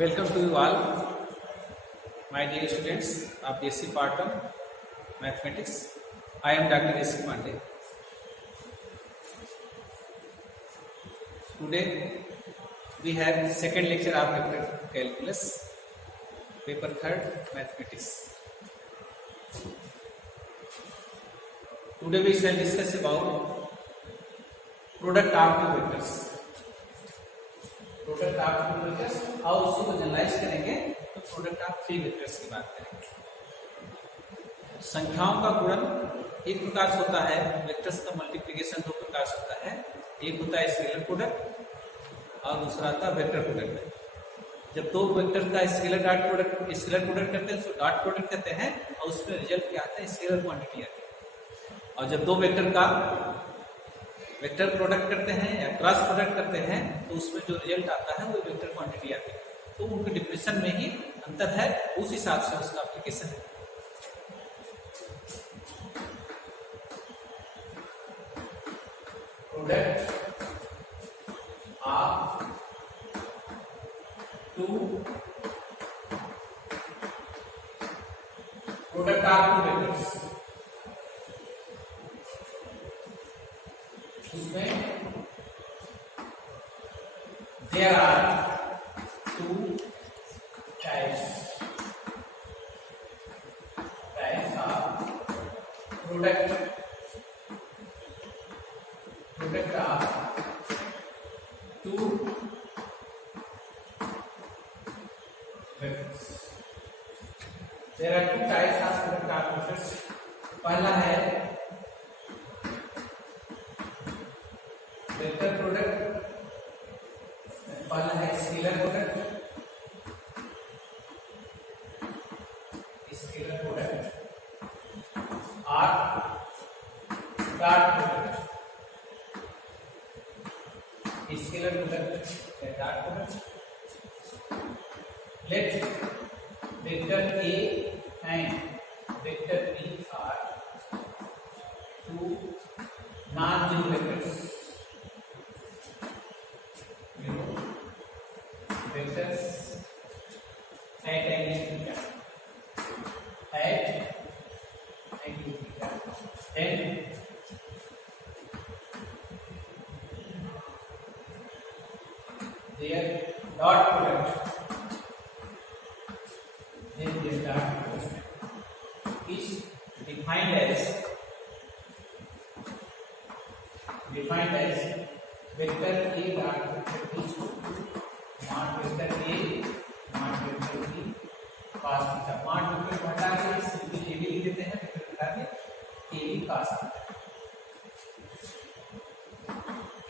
Welcome to you all, my dear students of BSc Part 1 Mathematics. I am Dr. S. Pandey. Today we have second lecture of paper calculus, paper third mathematics. Today we shall discuss about product of two vectors. Product of two vectors और उसको generalise करेंगे तो product of three vectors की बात करेंगे। संख्याओं का गुणन एक प्रकार से होता है, वेक्टर्स का मल्टीप्लिकेशन दो प्रकार से होता है। एक होता है स्केलर प्रोडक्ट और दूसरा होता है वेक्टर प्रोडक्ट। जब दो वेक्टर का स्केलर प्रोडक्ट करते हैं तो डॉट प्रोडक्ट कहते हैं और उसमें रिजल्ट क्या आता है, स्केलर क्वांटिटी आती है। और जब दो वेक्टर का वेक्टर प्रोडक्ट करते हैं या क्रॉस प्रोडक्ट करते हैं तो उसमें जो रिजल्ट आता है वो वेक्टर क्वांटिटी आती है। तो उनके डिफिनेशन में ही अंतर है, उस हिसाब से उसका एप्लीकेशन है। प्रोडक्ट ऑफ टू वेक्टर्स, उसमें there are two types of product of two vectors. There are two types of product of vectors. पहला है वेक्टर प्रोडक्ट, पहला है स्केलर प्रोडक्ट और डॉट प्रोडक्ट। स्केलर प्रोडक्ट या dot product. Let vector A and vector B are two non zero vectors. Vectors at angle theta, then their dot product, is defined as vector A dot vector is not vector A not vector B cos theta. Not vector हटा के simple ए भी लिख देते हैं, vector हटा के A B cos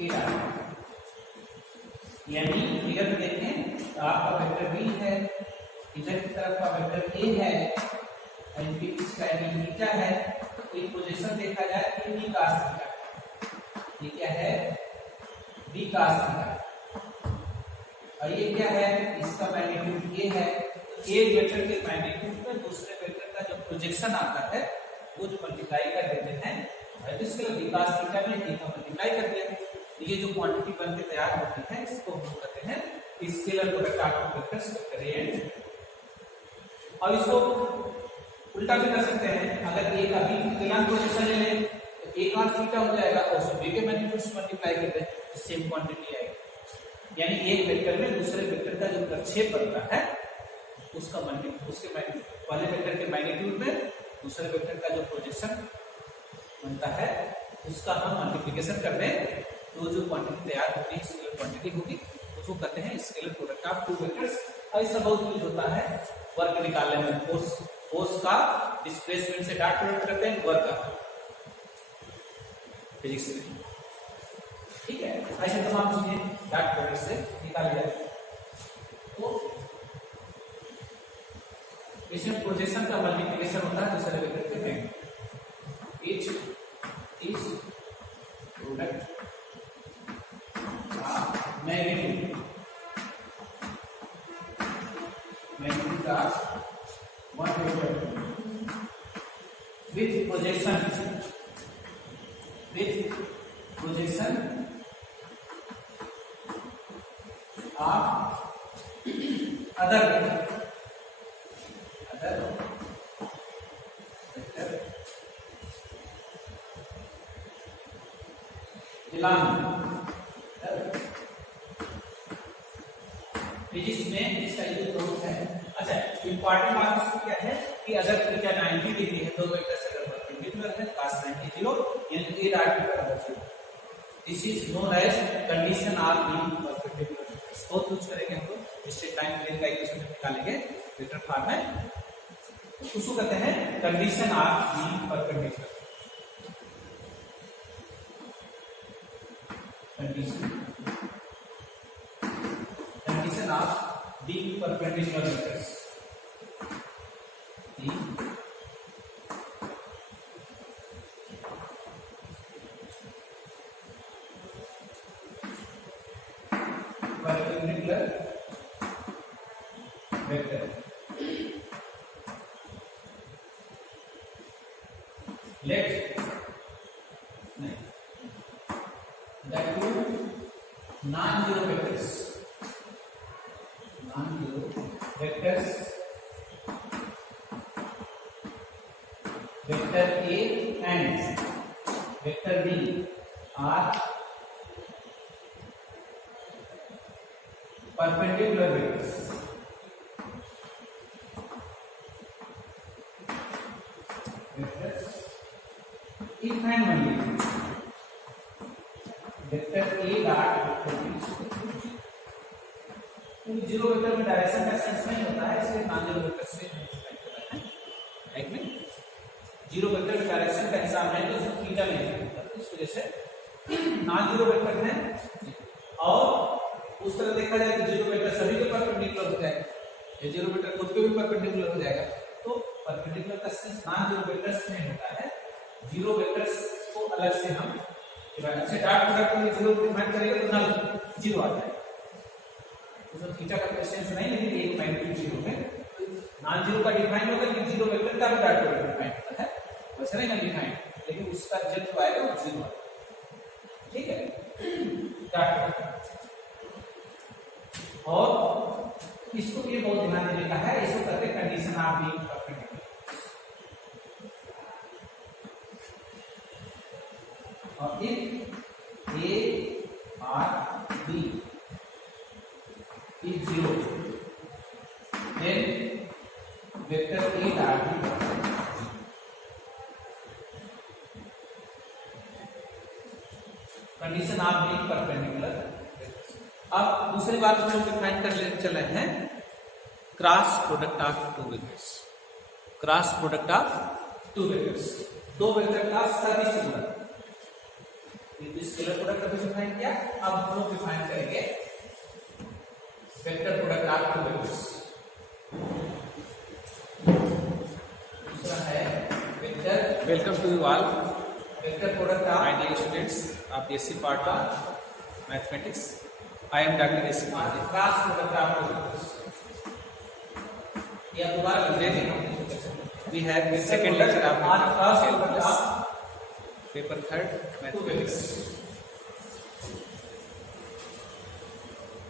theta. यानी figure में देखें तो आपका वेक्टर बी है, इधर की तरफ का वेक्टर ए है, एंड इसका एंगल थीटा है। तो एक पोजीशन देखा जाए ए बी cos थीटा, ये क्या है, बी cos थीटा। और ये क्या है, इसका मैग्नीट्यूड ये है। एक वेक्टर के मैग्नीट्यूड में दूसरे वेक्टर का जो प्रोजेक्शन आता है वो जो मल्टीप्लाई कर देते हैं, तो इसके लिए विकास थीटा में एक मल्टीप्लाई कर दिया। ये जो क्वांटिटी बन के तैयार होती है इसको हम कहते हैं scalar product of vectors, vector A. और इसको उल्टा भी कर सकते हैं, अगर ए का बी के पोजीशन ले लें तो ए cos थीटा हो जाएगा और उसको बी के मैग्नीट्यूड से मल्टीप्लाई कर दें तो सेम क्वांटिटी आएगी। यानी एक वेक्टर में दूसरे वेक्टर का जो प्रक्षेप बनता है उसका उसके पहले वेक्टर के मैग्नीट्यूड में दूसरे वेक्टर का जो प्रोजेक्शन बनता है उसका हम मल्टीप्लिकेशन कर दें तो जो क्वांटिटी तैयार होती है स्केलर क्वांटिटी होगी, उसको कहते हैं scalar product of two vectors. और इसका बहुत यूज होता है वर्क निकालने में। फोर्स का डिस्प्लेसमेंट से डॉट प्रोडक्ट करते हैं वर्क का, फिजिक्स में, ठीक है। ऐसे तमाम चीजें डॉट प्रोडक्ट से निकाली जाती है। तो इसमें प्रोजेक्शन का मल्टीप्लिकेशन होता है दूसरे वेक्टर के में। Etch is product of magnitude of one vector with projection of physics में इसका यूज बहुत है। अच्छा, इंपॉर्टेंट बात इसमें क्या है कि अगर थीटा 90 डिग्री है, दो वेक्टर से अगर परपेंडिकुलर है, cos 90 0 यानी a डॉट बराबर 0। This is known as condition of being perpendicular. इसको यूज करेंगे हम लोग स्ट्रेट लाइन प्लेन का इक्वेशन निकालेंगे वेक्टर फॉर्म में, उसको कहते हैं condition of being perpendicular. Condition of being perpendicular vectors. perpendicular vector let that two non-zero vectors vector A and vector B are perpendicular vectors. If and only vector A dot zero vector में direction का sense नहीं होता है, इसलिए non zero vector से right में zero vector में direction का हिसाब नहीं, तो उसमें थीटा नहीं होता, इस वजह से नॉन जीरो वेक्टर है। और उस तरह देखा जाए तो जीरो वेक्टर सभी के परपेंडिकुलर हो जाएगा, ये जीरो वेक्टर खुद के भी परपेंडिकुलर हो जाएगा। तो परपेंडिकुलर का सेंस नॉन जीरो वेक्टर्स में होता है। जीरो वेक्टर्स को अलग से हम अच्छे डॉट प्रोडक्ट में जीरो डिफाइन करेंगे तो नल जीरो आ जाएगा, उसमें थीटा का कोएफिशिएंट नहीं, लेकिन एक मैग्नीट्यूड जीरो है। नॉन जीरो का डिफाइन होगा कि जीरो वेक्टर का भी डॉट प्रोडक्ट डिफाइन होता है, वैसे नहीं डिफाइन, लेकिन उसका रिजल्ट जो आएगा वो जीरो आएगा। ठीक है, डॉट प्रोडक्ट। और इसको भी बहुत ध्यान देने का है, इसको कहते हैं कंडीशन ऑफ बीइंग परपेंडिकुलर। और इफ A और B is 0, then vector A dot B condition of being perpendicular. अब दूसरी बात हम लोग डिफाइन कर ले चले हैं cross product of two vectors. Cross product of two vectors, दो वेक्टर का सदिश गुणन, स्केलर प्रोडक्ट अभी डिफाइन किया। अब हम लोग डिफाइन करेंगे vector product of two vectors. दूसरा है vector, welcome to you all, vector product of my dear students of BSc part of mathematics. I am doctor S Pandey. Cross product of two vectors या दोबारा अंग्रेजी we have the second lecture of cross product of paper third mathematics.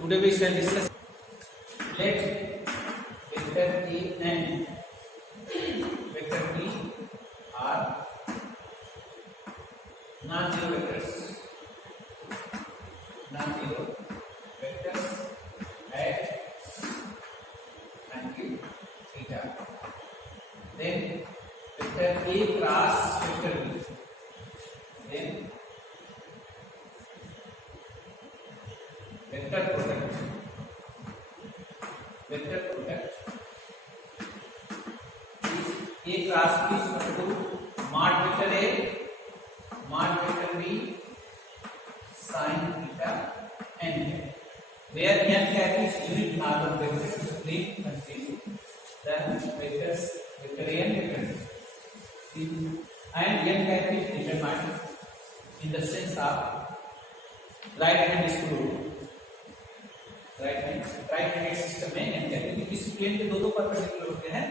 Today we shall discuss let vector A and vector B are non-zero vectors at angle theta. Then vector A cross vector B, then vector product is A cross B is equal to mod vector A mod vector B sin theta n, where n is unit normal vector to plane continue. Then vectors vector A and vector B, and n is determined in the sense of right hand screw, right hand system में N कहते हैं। किसी plane के दो perpendicular होते हैं,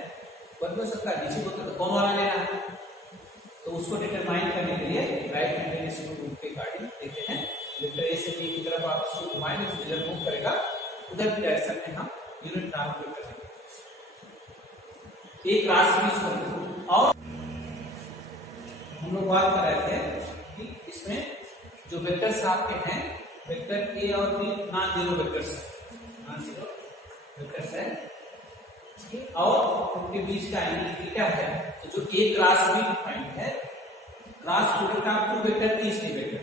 बदलो सबका नीचे होता है तो कौन वाला लेना है, तो उसको डिटरमाइन करने के लिए राइट हैंड स्क्रू के गाड़ी देते हैं। वेक्टर ए से बी की तरफ आप उसको घुमाएंगे तो जिधर मूव करेगा उधर की डायरेक्शन में हम यूनिट नॉर्मल वेक्टर लेंगे। एक क्रॉस बीच और हम लोग बात कर रहे थे कि इसमें जो जो वेक्टर्स आपके हैं वेक्टर ए और बी नॉन जीरो वेक्टर्स है और उनके बीच का एंगल थीटा है। तो जो ए क्रॉस बी डिफाइंड है, cross product of two vector तीसरी वेक्टर,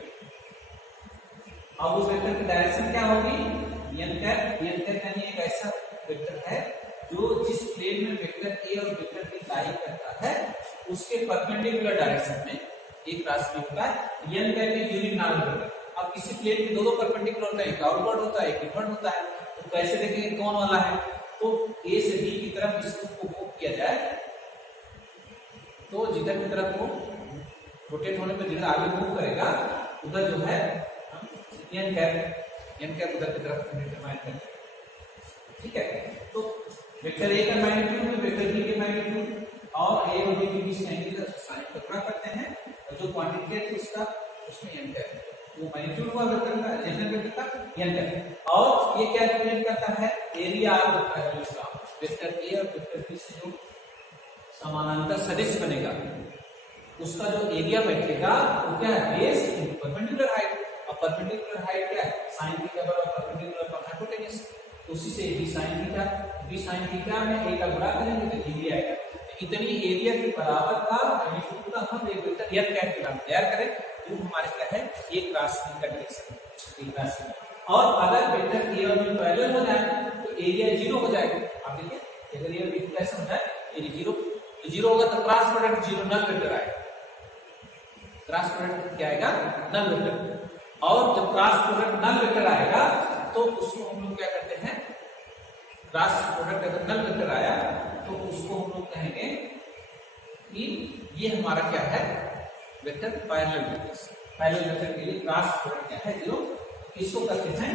अब उस वेक्टर की डायरेक्शन क्या होगी, n कैप यानी एक ऐसा वेक्टर है जो जिस प्लेन में वेक्टर ए और वेक्टर बी लाई करता है उसके परपेंडिकुलर डायरेक्शन में एक क्रॉस बी होता है। n कैप एक यूनिट नॉर्मल वेक्टर। अब किसी प्लेन में दो परपेंडिकुलर होता है, एक आउटवर्ड होता है एक इनवर्ड होता है, तो कैसे देखेंगे कौन वाला है, तो ए से बी की तरफ इसको मूव किया जाए तो जिधर की तरफ वो रोटेट होने पर जिधर आगे मूव करेगा उधर जो है n कैप उधर की तरफ डिटरमाइन करते हैं। ठीक है, तो वेक्टर ए का मैग्नीट्यूड वेक्टर बी के मैग्नीट्यूड और ए और बी के बीच एंगल का साइन को गुणा करते हैं और जो क्वांटिटी है उसका उसमें n कैप वो मैग्नीट्यूड हुआ वेक्टर का जनरल वेक्टर का n कैप। और ये क्या रिप्रेजेंट करता है, एरिया ऑफ वेक्टर ए और वेक्टर बी से जो समानांतर सदिश बनेगा उसका जो एरिया बैठेगा वो क्या है, बेस इनटू परपेंडिकुलर हाइट। और परपेंडिकुलर हाइट क्या है, sin थीटा बराबर परपेंडिकुलर पर हाइपोटेन्यूज, उसी से b sin थीटा में a का गुणा करेंगे तो एरिया आएगा। तो इतनी एरिया के बराबर का मैग्नीट्यूड का हम एक वेक्टर n कैप के नाम तैयार करें जो हमारे क्या है a क्रॉस b का डायरेक्शन। और अगर वेक्टर a और b पैरेलल हो जाए तो एरिया 0 हो जाएगा। आप देखिए अगर ये b कैसे हो जाए, एरिया 0 होगा तो क्रॉस प्रोडक्ट 0 नल वेक्टर आएगा। क्रॉस प्रोडक्ट क्या आएगा, नल वेक्टर। और जब क्रॉस प्रोडक्ट नल वेक्टर आएगा तो उसको हम लोग क्या करते हैं, क्रॉस प्रोडक्ट अगर नल वेक्टर आया तो उसको हम लोग कहेंगे कि ये हमारा क्या है, vector parallel vector. Parallel vector के लिए क्रॉस प्रोडक्ट क्या है, 0। इसको करते हैं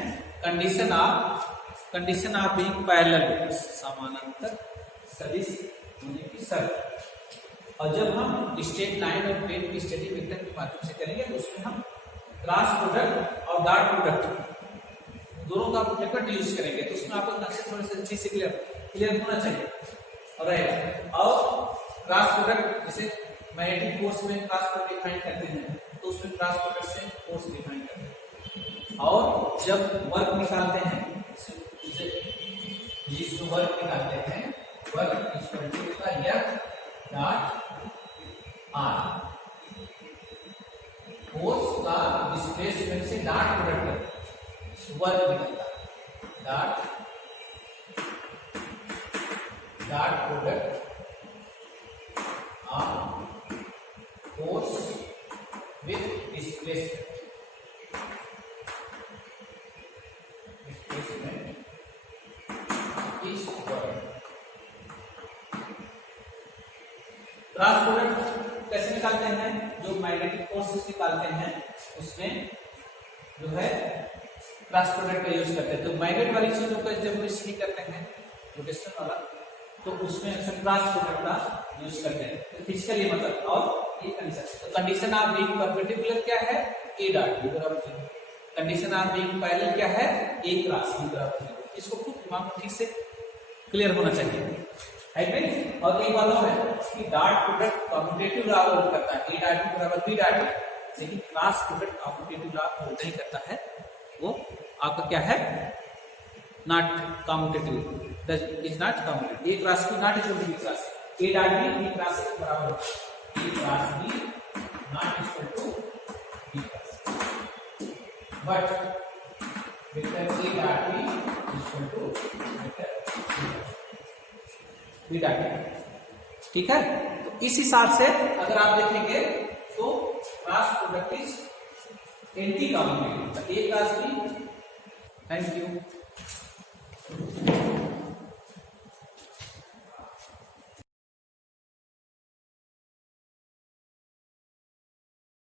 condition of being parallel vectors, समानांतर सदिश होने की शर्त। और जब हम स्ट्रेट लाइन और प्लेन की स्टैटिक वेक्टर के माध्यम से करेंगे तो उसमें हम क्रॉस प्रोडक्ट और डॉट प्रोडक्ट दोनों का वेक्टर यूज करेंगे। तो उसमें आपको नक्शे थोड़े से अच्छे से क्लियर होना चाहिए रहेगा। और क्रॉस प्रोडक्ट जैसे मैग्नेटिक फोर्स में क्रॉस प्रोडक्ट डिफाइन करते हैं तो उसमें क्रॉस प्रोडक्ट से फोर्स डिफाइन करते हैं। और जब वर्क निकालते हैं जिस वर्क निकालते हैं work equal to F dot R, force का डिस्प्लेसमेंट से डॉट प्रोडक्ट वर्क निकलता है, dot product of force with displacement is work. Cross product कैसे निकालते हैं, जो मैग्नेटिक फोर्सेस निकालते हैं उसमें जो है क्रॉस प्रोडक्ट का यूज करते हैं। तो मैग्नेट वाली चीजों का जब स्टडी करते हैं रोटेशन वाला तो उसमें अक्सर क्रॉस प्रोडक्ट का यूज करते हैं। तो फिजिकली मतलब और ये कंडीशन, तो कंडीशन ऑफ बीइंग परपेंडिकुलर क्या है, a डॉट b बराबर 0। कंडीशन ऑफ बीइंग पैरेलल क्या है, a क्रॉस b बराबर 0। इसको खूब दिमाग में ठीक से क्लियर होना चाहिए, है नहीं। और एक बात है कि dot product commutative law hold करता है, a डॉट b बराबर b डॉट, लेकिन cross product commutative law hold नहीं करता है, वो आपका क्या है, not commutative, is not commutative. a cross b not equal to b cross a dot b cross a के बराबर है, a cross b not equal to b cross, but vector a dot b equal to vector b dot b। ठीक है, तो इस हिसाब से अगर आप देखेंगे तो cross product is anti commutative, a cross b। Thank you.